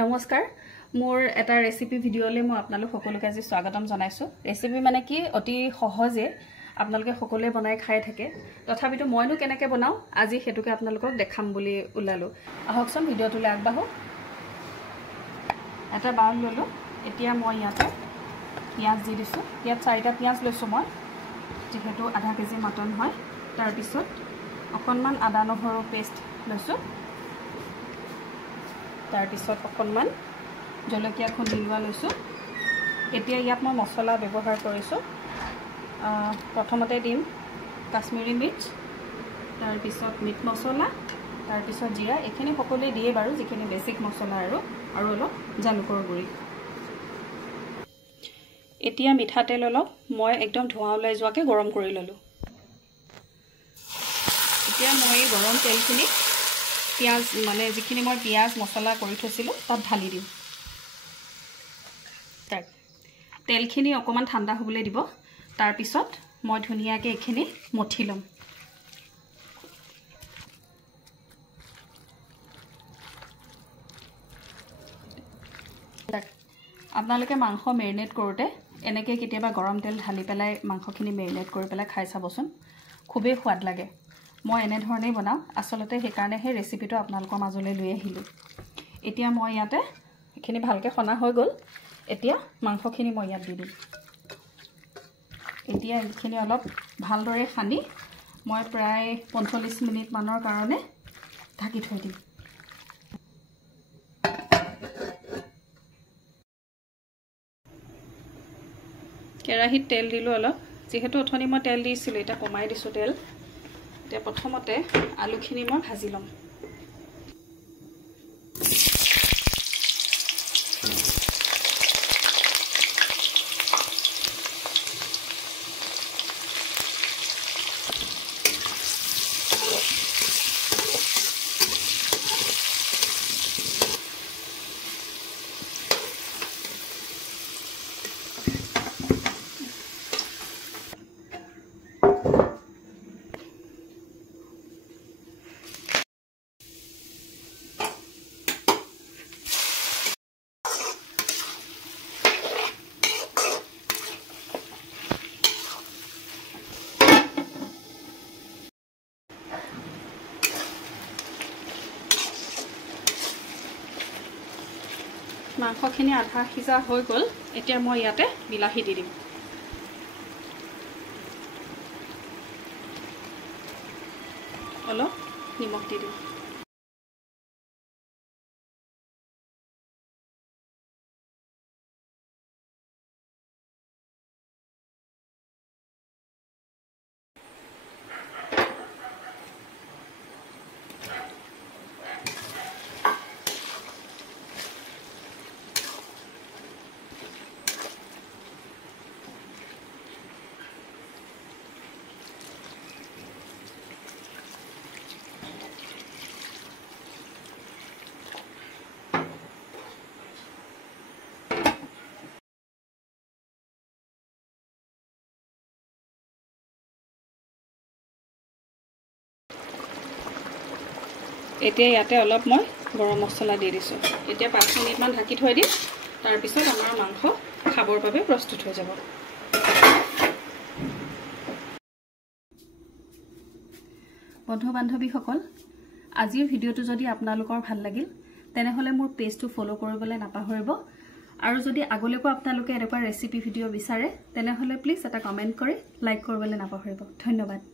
নমস্কাৰ মোৰ এটা ৰেচিপি ভিডিঅ'লে মই আপোনালোক সকলোকে আজি স্বাগতম জনাইছো ৰেচিপি মানে কি অতি সহজে আপোনালোকে সকলোৱে বনাই খাই থাকে তথাপিতো মইনো কেনেকৈ বনাও আজি হেতুকে আপোনালোকক দেখাম বুলি উলালো আহকচোন ভিডিঅ'টোলৈ আগবাঢ়ো এটা বাউল ললো এতিয়া মই ইয়াতে পিয়াজ দি দিছো ইয়াত 4টা পিয়াজ লৈছো মই যেহেতু আধা কেজি মটন হয় তাৰ পিছত অকনমান আদা নহৰু পেষ্ট লৈছো তাৰ পিছত অকনমান জলকীয়া খুন্দি লোৱা লৈছো এতিয়া ইয়াত মই মছলা ব্যৱহাৰ কৰিছো প্ৰথমতে দিম কাশ্মীৰী মিৰ্চ তাৰ পিছত মিট মছলা তাৰ পিছত জিৰা এখিনি সকলোৱে দিয়ে বাৰু যিখিনি বেসিক মছলা আৰু অলপ জালুকৰ গুৰি এতিয়া মিঠা তেল অলপ মই একদম ধোঁৱা ওলাই যোৱাকে গৰম কৰি ললো এতিয়া মই গৰম তেলখিনি পিয়াজ মানে যিখিনি মই পিয়াজ মছলা কৰি থৈছিলো তাত ঢালি দিম তাক তেলখিনি অকমান ঠাণ্ডা হ'বলৈ দিব তাৰ পিছত মই ধুনিয়াকে এখিনি মঠি লম আপোনালোকে মাংস মেৰিনেট কৰোতে এনেকৈ কেতিয়াবা গৰম তেল ঢালি পেলাই মাংসখিনি মেৰিনেট কৰি পেলাই খাই চাবচোন খুবেই সোৱাদ লাগে মই এনে ধৰণেই বনাও আসলতে সেই কাৰণে হে ৰেচিপিটো আপোনালোকৰ মাজলৈ লৈ আহিলো এতিয়া মই ইয়াতে এখিনি ভালকে খনা হৈ গল এতিয়া মাংসখিনি মই ইয়াত দি দিম এতিয়া এখিনি অলপ ভালদৰে খানি মই প্ৰায় 45 মিনিট মানৰ কাৰণে ঢাকি থৈ দিম কেৰাহীত তেল দিলো অলপ যেহেতু অথনি মই তেল দিছিলো এটা কমাই দিছো তেল এতিয়া প্ৰথমতে আলুখিনি মই ভাজি লম মাংসখিনি আধা সিজা হৈ গল এতিয়া মই ইয়াতে বিলাহী দি দিম অলপ নিমখ দি দিম এতিয়া ইয়াতে অলপ মই গৰম মছলা দি দিছো এতিয়া 5 মিনিট মান ঢাকি থৈ দিম তাৰ পিছত আমাৰ মাংস খাবৰ বাবে প্ৰস্তুত হৈ যাব বন্ধু বান্ধৱীসকল আজিৰ ভিডিঅটো যদি আপোনালোকৰ ভাল লাগিল তেনেহলে মোৰ পেজটো ফলো কৰিবলৈ নাপাহৰিব আৰু যদি আগলৈকো আপোনালোকে এনেকুৱা ৰেচিপি ভিডিঅ বিচাৰে তেনেহলে প্লিজ এটা কমেন্ট কৰি লাইক কৰিবলৈ নাপাহৰিব ধন্যবাদ